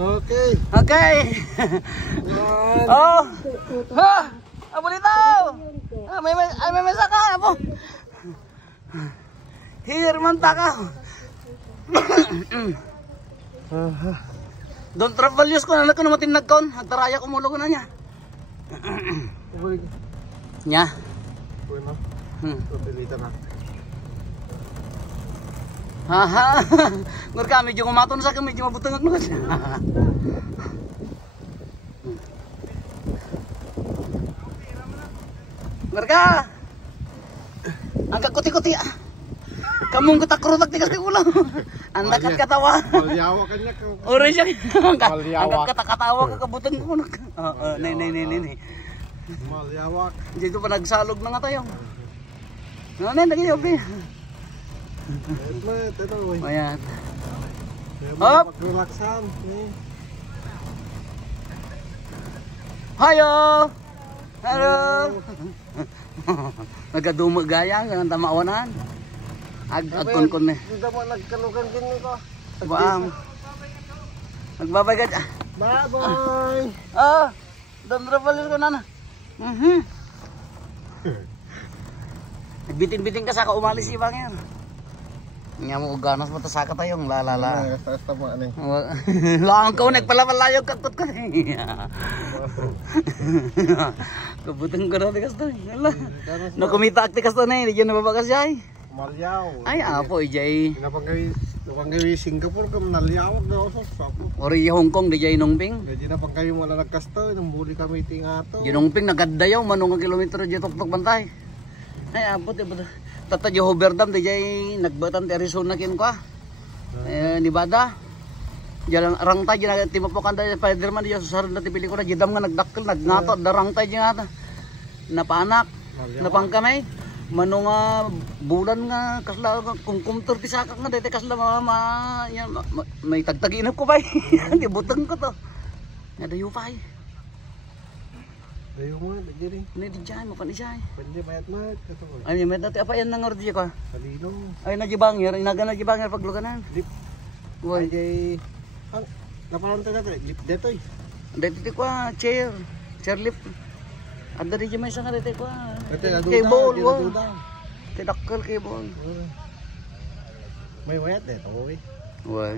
Okay. Okay. Oh. Ha. Abo dito. May mesa ka abo. Here man ta ka. Don't travel use ko na ko na matinag kon. Agtaraya ko mulo ko na niya. Nya. Bueno. Utilita na. Haha. Ngur ka medyo kumaton sa medyo mabutang no. Ngur ka. Agak kuti-kuti. Kamong kutak-kurutak tigas di ulang. Andakat katawa. Malyawa kanya ka. Ore siya. Angkat kata-katawa ka kabutang ko. Nay. Malyawak. Dito pa nagsalog na nga tayo. Ano na lagi obi. Ito. Ayan. Hop. Relaxan. Hayo. Hello. Nagaduma gayang ang tamaonan. Agkon-kon eh. Hindi mo nagkalugan din ko. Bam. Nagbabay ka. Bye-bye. Don't travel ko na. Nagbitin-bitin ka sa kaumalis ibang yan. Nga mo ganas mo sa ka tayong lalala. Tama ni. Lang ko nagpalalayog kakot ko. Kabutang ko na tikas to. No kumita aktikas to na, hindi dyan nababakas ay. Malyaw. Ay apo ijay. Napanggawi Singapore kam nalyawak na osos apo. Ori Hong Kong di jay Nongping. Jadi napanggawi mo na nagkasto nang buli kami tingato. Nongping nagaddayaw manong kilometro di tok-tok bantay. Ay apo ti tata Jehovah Dam di jay nagbatan ti Arizona kin ko. Nevada. Jalan rangtay di timapokan da Spiderman di susarod na ti pelikula jidam nga nagdakkel nagngato da rangtay di nga napanak napangkamay. Manong bulan nga kasla kung kumtur ti sakak nga dete kasla may tagtaginap ko bay. Di buteng ko to. Nga dayo pay. Dayo mo diri. Ni di jay mo panisay. Pwede mayat mat kato. Ay may dati apa yan nang ordi ko. Kalino. Ay najibangir inaga najibangir pagluganan. Lip. Woy Jay. Napalanta na lip detoy. Dete ko chair lift. Ada di jemay sa nga dete ko. Cable, wow. Tidakkel cable. May wayat deh, toy. Woy.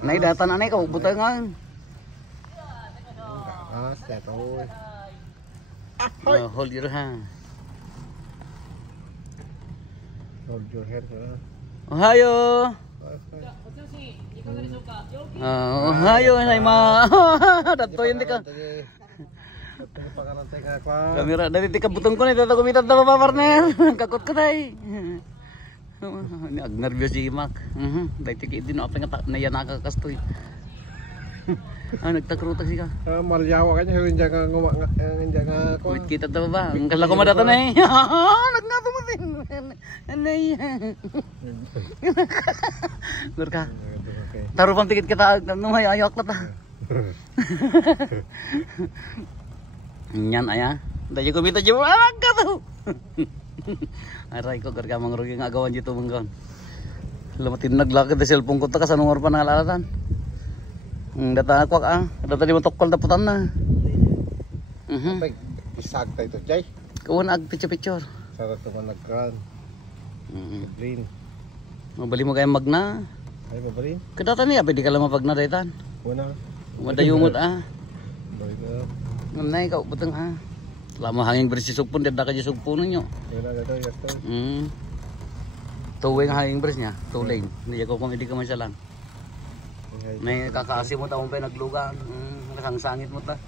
Nay data na nay ka butangan. Toy. Hold your hand. Hold your hand. Ohayo. Ohayo nay ma. Dato yun di ka. Kamera dari tika butong ko na ito kumitat na ba partner? Kakot ka tay. Ini ag nervyos si Imak. Dahil tiki din apa nga na yan nakakastoy. Nagtakrutak si ka. Malyawa kanya hindi nga ko. Wait kita ta ba? Ang kala ko madata na eh. Nagngato mo din. Anay. Lurka. Taruh pang tikit kita numay ayok ta. Nyan aya. Dahil ko minta jawab ka to. Aray ko garga mangrugi nga agawan dito manggon. Lamatin naglakad sa cellphone ko ta kasanungor pa nalalatan. Data ko data di mo tokkol taputan na. Isag tayo to, Jay. Kuwan ag picture. Sarap naman nagkran. Green. Mabali mo kay magna. Ay mabalin. Kadata niya pwede ka lang mapagna daytan. Una. Madayumot Balik na. Nganay ka butang Lama hanging bersih sugpon dada ka sugpon ninyo. Wala dito yato. Tuwing hanging bersnya, tuling. Hindi ko kung hindi ka man siya lang. May kakaasi mo taong pa naglugan. Nasangsangit mo ta.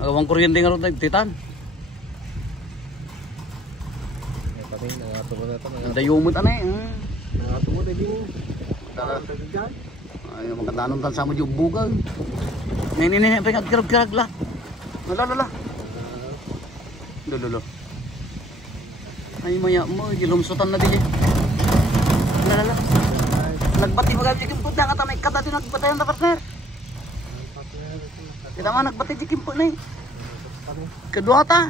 Nagawang kuryente nga rin titan. Nandayumot anay. Nangatumot ay din. Ay, magkatanon tan sa mo yung bugang. Ini pengagkirag-kirag lah. Lala. Lolo. Ay maya mo, gilumsutan na din. Lala. Nagbati mo gabi kimpot na kata may kata din nagbatayan na partner. Kita man nagbati kimpot na. Kedua ta.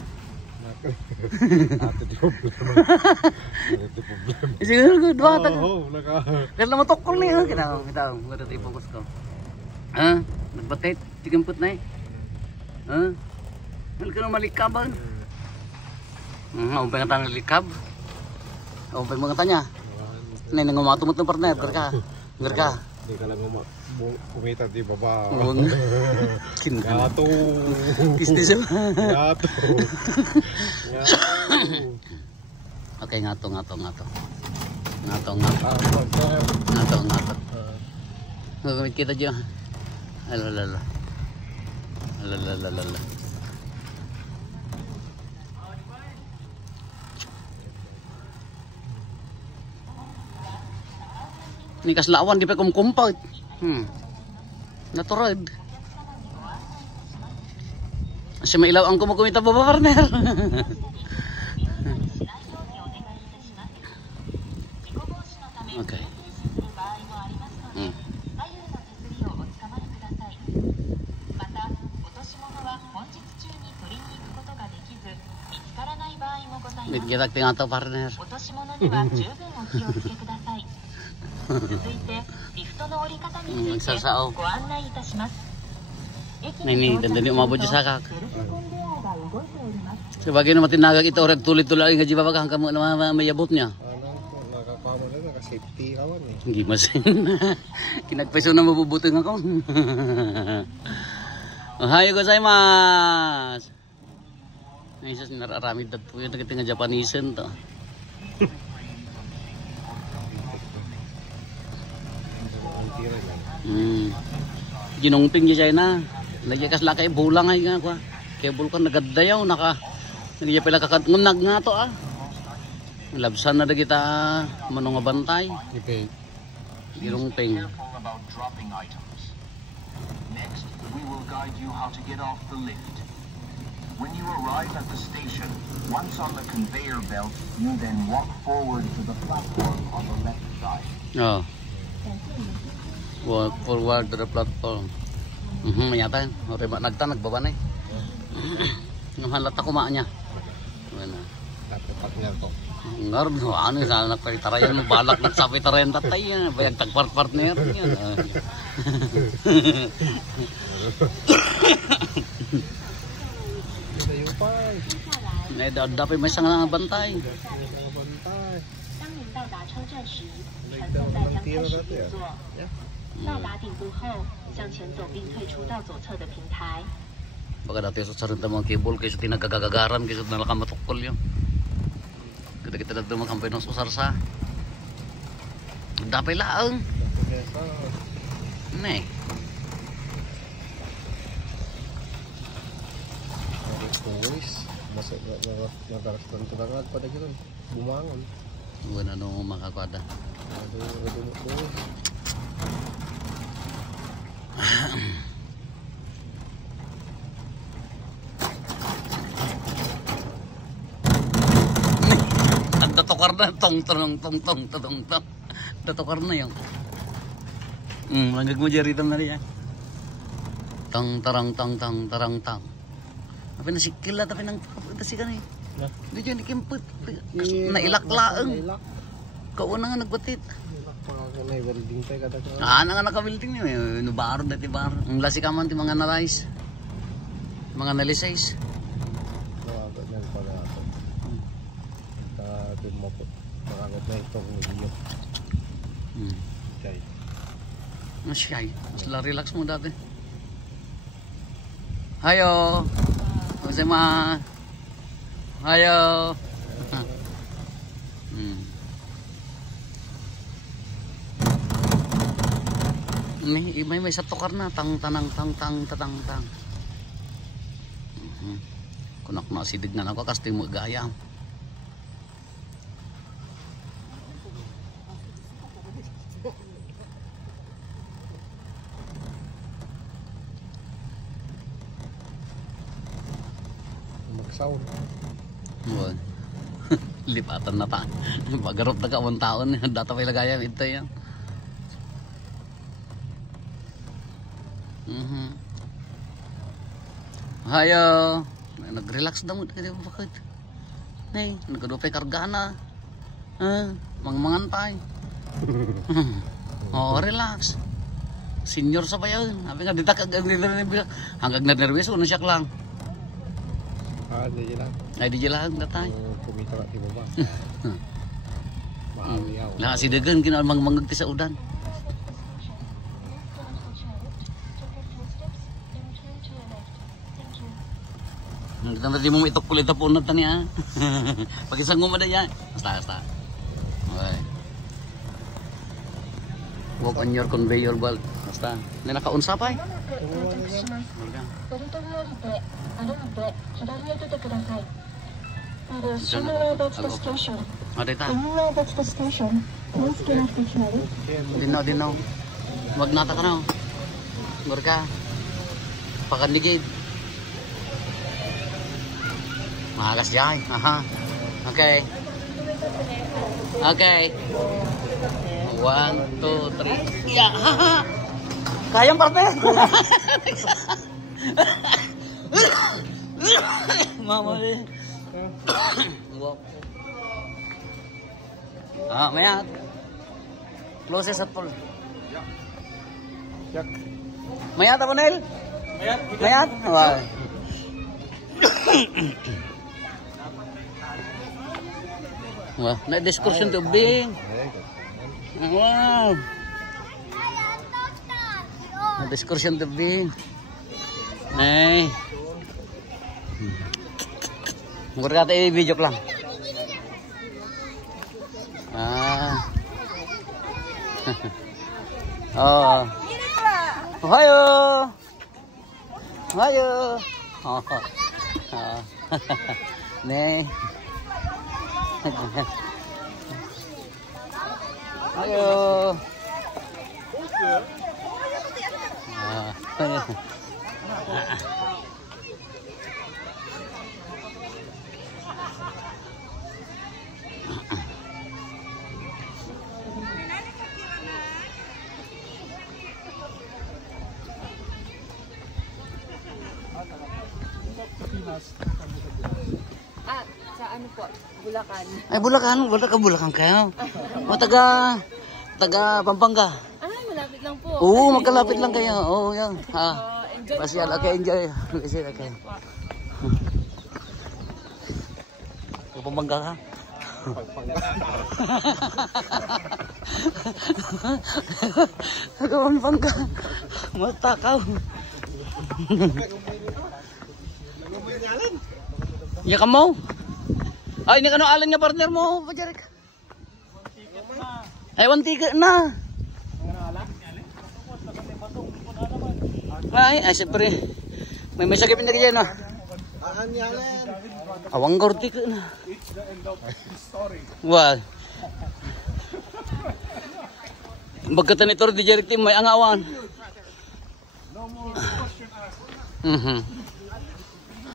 Ate di problema. Ate problema. Siguro ko dua ta. Oo, naka. Kaya matokol niya kita. Wala tayo focus ko. Ah, nagbatay chicken put na eh. Ah. Wala ka na malikaban. Umpay nga tanong likab. Umpay mga tanya. Nay nangumatumot ng partner, gerka. Di ka lang kumita di baba. Kin. Gato. Kistis siya. Gato. Okay, ngato. Gamit kita dyan. Alalala. Ni kaslawan di pa kumkumpaw. Naturod. Kasi mailaw ang kumukumita baba partner. Okay. Mit kita tingataw partner. Nagsasao. Nini, dandani umabot dyan sakak. Sebagay na matinagag ito, orag tulit-tulit nga jiba hanggang mo na mayabot niya. Nakakama na, naka-safety kawan eh. Hindi masin. Kinagpeso na mabubuting ako. Ohayo gozaimasu. Ay, isa nararamid na po yun. Nagkiting nga Japanesean to. Ginungping di China. Lagi kas lakay bulang ay nga kwa. Kaya bulkan nagadayaw naka. Hindi pala kakangunag nga to ah. Labsan na kita manong bantay. Okay. Ginungping. Next, we will guide you how to get off the lift. When you arrive at the station, once on the conveyor belt, you then walk forward to the platform on the left side. Oh. Walk forward to the platform. Mayata. Ore ba nagtan nagbaba na eh. Nahalat ako niya. Ano. Tapat niya to. Ngar ano sa nagpitarayan mo balak nagsapitarayan tatay yan. Bayag tagpart-part na yan. Nay dapat may isang bantay. 当您到达车站时，传送带将开始运作。到达顶部后，向前走并退出到左侧的平台。 Baka dati sa sarang mga cable kaysa tinagagagaran kaysa nalakamatukol yun. Kita dati magkampay ng susarsa. Dapay laang. Ne. Boys, masuk nagarastan terangad pada kita bumangon. Bukan ano makakwada. Aduh, boys. Tatokar na tong. Tatokar na yung. Langgag mo dyan rito na rin yan. Tarang tang. Apa na sikil na tapi nang kasi kan eh. Di dyan ikimput. Nailak-laang. Kauna nga nagbatit. May welding tayo kada ka. Ana nga naka-welding yun. Nubaro dati bar. Ang lasikaman ti mga nalize. Mga nalisais. Ganyan pala ako. Din mo po. Makakot na itong video. Okay. Masyay. Mas relax mo dati. Hayo. Masama. Hayo. May satokar na tang. Kunak na sidig na ako kasi mo gaya. Magsaw. Buwan. Lipatan na ta. Bagarot na ka 1 taon. Data pa ilagayan ito yan. Hayo. Nag-relax na mo. Bakit? Nay, nagkadupay kargana. Mangmangantay. Oh, relax. Senior sa bayan. Sabi nga, dita hanggang na-nervous, ano siya lang. Di lang. Ay, di lang, datay. Kumita ka, tibo ba? Maawi ako. Lahat si Dagan, kinamang-mangag ti sa udan. Nagtanda di mo itok kulit na punat na niya. Pag-isang gumada niya. Basta. Okay. Walk on your conveyor belt. Basta. May nakaunsa pa eh. Dinaw. Wag nata ka na. Murka. Pakanligid. Magas jay. Aha. Okay. 1, 2, 3. Ya. Kayang parte. Mama deh. Mayat. Close sa pol. Yak. Mayat apa Nel? Mayat. Wah. Wah, na discussion to bing. Wow. Na discussion to bing. Nay. Mungkin kata ini video lang. Oh. Hayo. Oh. Nih. Ayo. Sa ano po? Bulacan. Ay, Bulacan kayo. O, taga Pampanga. Ay, malapit lang po. Oo, magkalapit lang kayo. Oo, yan. Enjoy Pasyal, po. okay, enjoy. Okay. Pampanga ka? Taga Pampanga. Matakaw. Ya kamu? Ay, ini kan alin niya partner mo, Pajarik. Ay, 1 ticket na. Ay, siyempre. May sakit na kaya na. Awang gorti ka na. Wah. Bagkatan ito di Jarik team may angawan.